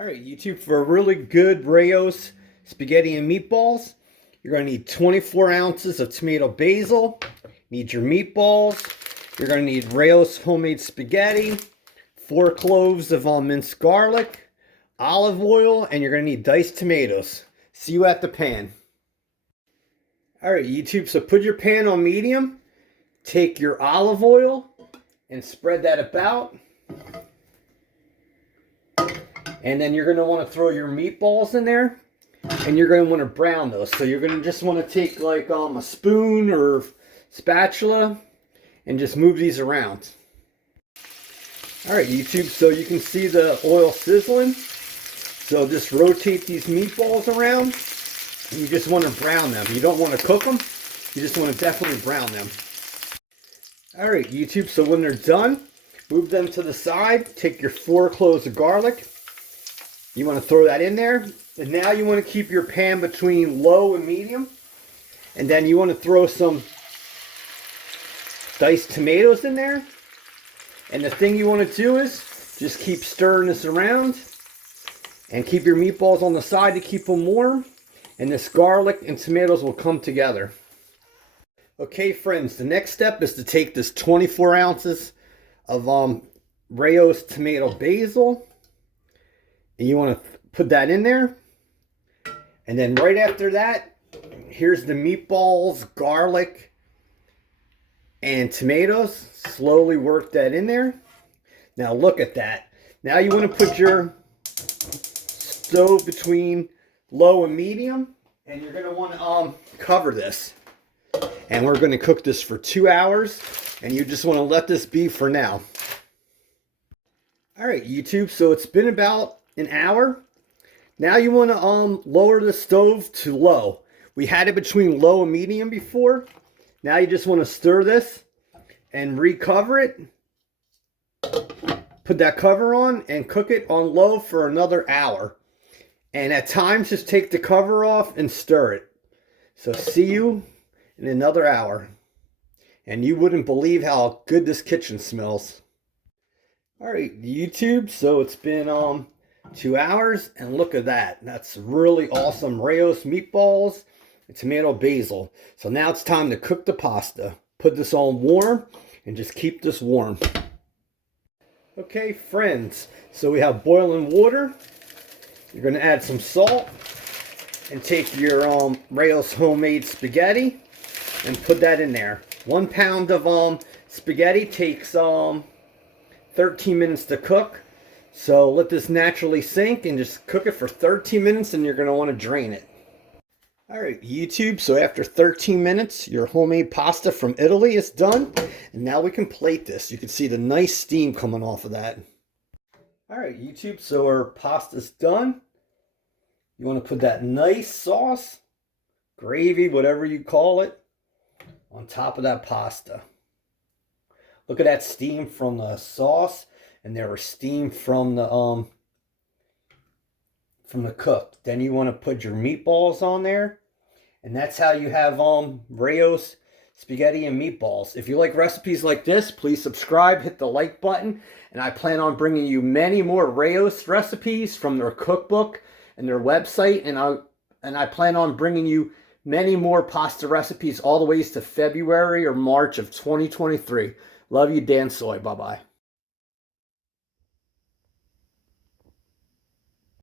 All right, YouTube, for a really good Rayo's spaghetti and meatballs, you're going to need 24 ounces of tomato basil, need your meatballs, you're going to need Rayo's homemade spaghetti, 4 cloves of minced garlic, olive oil, and you're going to need diced tomatoes. See you at the pan. All right, YouTube, so put your pan on medium, take your olive oil and spread that about. And then you're going to want to throw your meatballs in there, and you're going to want to brown those. So you're going to just want to take like a spoon or spatula and just move these around. All right, YouTube, so you can see the oil sizzling. So just rotate these meatballs around, and you just want to brown them. You don't want to cook them. You just want to definitely brown them. All right, YouTube, so when they're done, move them to the side. Take your 4 cloves of garlic. You want to throw that in there. And now you want to keep your pan between low and medium. And then you want to throw some diced tomatoes in there. And the thing you want to do is just keep stirring this around. And keep your meatballs on the side to keep them warm. And this garlic and tomatoes will come together. Okay, friends, the next step is to take this 24 ounces of Rayo's tomato basil. And you want to put that in there. And then right after that, here's the meatballs, garlic, and tomatoes. Slowly work that in there. Now look at that. Now you want to put your stove between low and medium. And you're going to want to cover this. And we're going to cook this for 2 hours. And you just want to let this be for now. All right, YouTube. So it's been about an hour. Now you want to lower the stove to low. We had it between low and medium before. Now you just want to stir this and recover it. Put that cover on and cook it on low for another hour. And at times just take the cover off and stir it. So see you in another hour. And you wouldn't believe how good this kitchen smells. All right, YouTube. So it's been 2 hours, and look at that. That's really awesome Rayo's meatballs and tomato basil. So now it's time to cook the pasta. Put this on warm and just keep this warm. Okay, friends, so we have boiling water. You're going to add some salt and take your Rayo's homemade spaghetti and put that in there. 1 pound of spaghetti takes 13 minutes to cook. So let this naturally sink and just cook it for 13 minutes, and you're going to want to drain it. All right, YouTube, so after 13 minutes, your homemade pasta from Italy is done. And now we can plate this. You can see the nice steam coming off of that. All right, YouTube, so our pasta's done. You want to put that nice sauce, gravy, whatever you call it, on top of that pasta. Look at that steam from the sauce. And there was steam from the cook. Then you want to put your meatballs on there. And that's how you have Rayo's spaghetti and meatballs. If you like recipes like this, please subscribe, hit the like button. And I plan on bringing you many more Rayo's recipes from their cookbook and their website. And I plan on bringing you many more pasta recipes all the way to February or March of 2023. Love you, Dan Soy. Bye-bye.